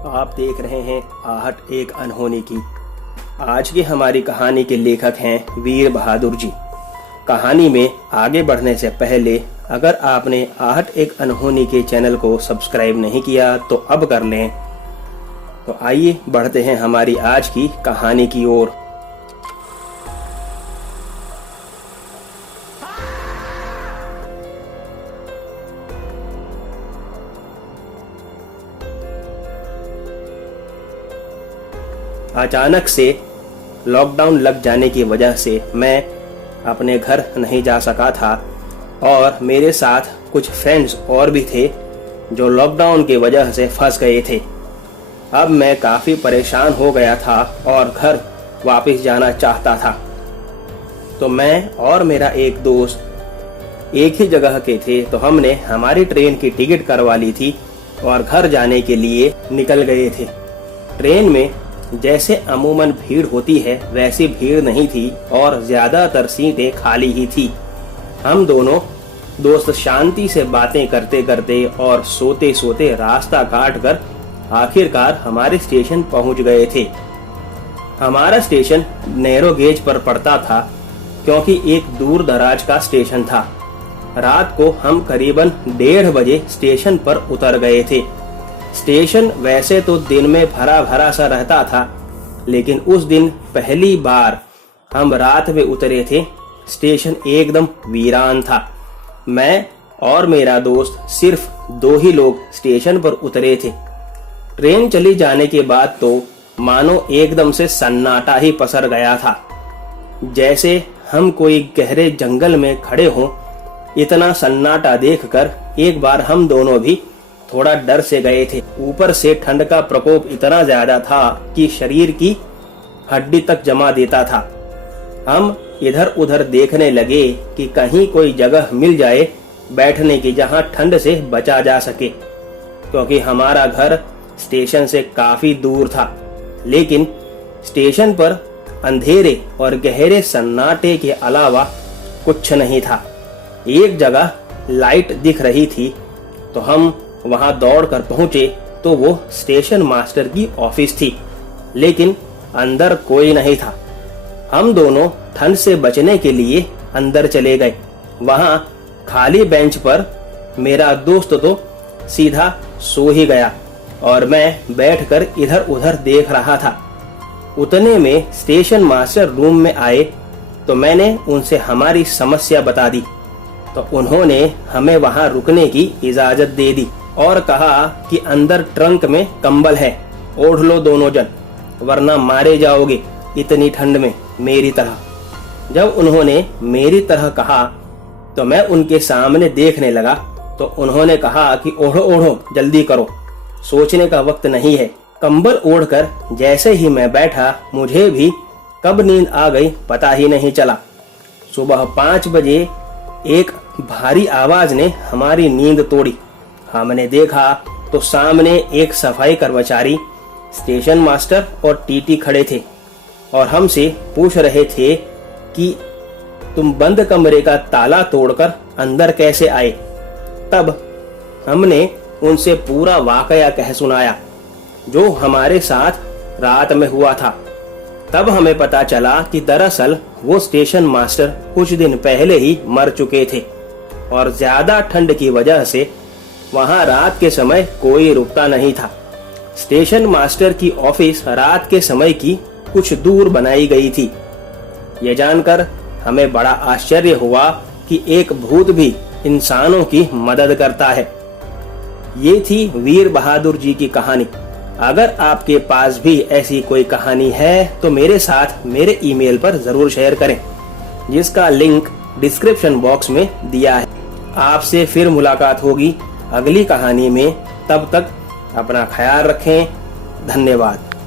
आप देख रहे हैं आहट एक अनहोनी की। आज की हमारी कहानी के लेखक हैं वीर बहादुर जी। कहानी में आगे बढ़ने से पहले अगर आपने आहट एक अनहोनी के चैनल को सब्सक्राइब नहीं किया तो अब कर लें। तो आइए बढ़ते हैं हमारी आज की कहानी की ओर। अचानक से लॉकडाउन लग जाने की वजह से मैं अपने घर नहीं जा सका था और मेरे साथ कुछ फ्रेंड्स और भी थे जो लॉकडाउन की वजह से फंस गए थे। अब मैं काफ़ी परेशान हो गया था और घर वापस जाना चाहता था। तो मैं और मेरा एक दोस्त एक ही जगह के थे, तो हमने हमारी ट्रेन की टिकट करवा ली थी और घर जाने के लिए निकल गए थे। ट्रेन में जैसे अमूमन भीड़ होती है वैसी भीड़ नहीं थी और ज्यादातर सीटें खाली ही थी। हम दोनों दोस्त शांति से बातें करते करते और सोते सोते रास्ता काट कर आखिरकार हमारे स्टेशन पहुंच गए थे। हमारा स्टेशन नैरो गेज पर पड़ता था क्योंकि एक दूर दराज का स्टेशन था। रात को हम करीबन 1:30 बजे स्टेशन पर उतर गए थे। स्टेशन वैसे तो दिन में भरा भरा सा रहता था, लेकिन उस दिन पहली बार हम रात में उतरे थे। स्टेशन एकदम वीरान था। मैं और मेरा दोस्त सिर्फ 2 ही लोग स्टेशन पर उतरे थे। ट्रेन चली जाने के बाद तो मानो एकदम से सन्नाटा ही पसर गया था, जैसे हम कोई गहरे जंगल में खड़े हों। इतना सन्नाटा देखकर एक बार हम दोनों भी थोड़ा डर से गए थे। ऊपर से ठंड का प्रकोप इतना ज्यादा था कि शरीर की हड्डी तक जमा देता था। हम इधर उधर देखने लगे कि कहीं कोई जगह मिल जाए बैठने की जहां ठंड से बचा जा सके, क्योंकि हमारा घर स्टेशन से काफी दूर था। लेकिन स्टेशन पर अंधेरे और गहरे सन्नाटे के अलावा कुछ नहीं था। एक जगह लाइट दिख रही थी तो हम वहां दौड़कर पहुंचे तो वो स्टेशन मास्टर की ऑफिस थी, लेकिन अंदर कोई नहीं था। हम दोनों ठंड से बचने के लिए अंदर चले गए। वहां खाली बेंच पर मेरा दोस्त तो सीधा सो ही गया और मैं बैठकर इधर उधर देख रहा था। उतने में स्टेशन मास्टर रूम में आए तो मैंने उनसे हमारी समस्या बता दी। तो उन्होंने हमें वहां रुकने की इजाजत दे दी और कहा कि अंदर ट्रंक में कंबल है, ओढ़ लो दोनों जन, वरना मारे जाओगे इतनी ठंड में मेरी तरह। जब उन्होंने मेरी तरह कहा तो मैं उनके सामने देखने लगा। तो उन्होंने कहा कि ओढ़ो ओढ़ो, जल्दी करो, सोचने का वक्त नहीं है। कंबल ओढ़कर जैसे ही मैं बैठा, मुझे भी कब नींद आ गई पता ही नहीं चला। सुबह 5 बजे एक भारी आवाज ने हमारी नींद तोड़ी। हमने देखा तो सामने एक सफाई कर्मचारी, स्टेशन मास्टर और टीटी खड़े थे और हमसे पूछ रहे थे कि तुम बंद कमरे का ताला तोड़कर अंदर कैसे आए। तब हमने उनसे पूरा वाकया कह सुनाया जो हमारे साथ रात में हुआ था। तब हमें पता चला कि दरअसल वो स्टेशन मास्टर कुछ दिन पहले ही मर चुके थे और ज्यादा ठंड की वजह से वहां रात के समय कोई रुकता नहीं था। स्टेशन मास्टर की ऑफिस रात के समय की कुछ दूर बनाई गई थी। ये जानकर हमें बड़ा आश्चर्य हुआ कि एक भूत भी इंसानों की मदद करता है। ये थी वीर बहादुर जी की कहानी। अगर आपके पास भी ऐसी कोई कहानी है तो मेरे साथ मेरे ईमेल पर जरूर शेयर करें, जिसका लिंक डिस्क्रिप्शन बॉक्स में दिया है। आपसे फिर मुलाकात होगी अगली कहानी में। तब तक अपना ख्याल रखें। धन्यवाद।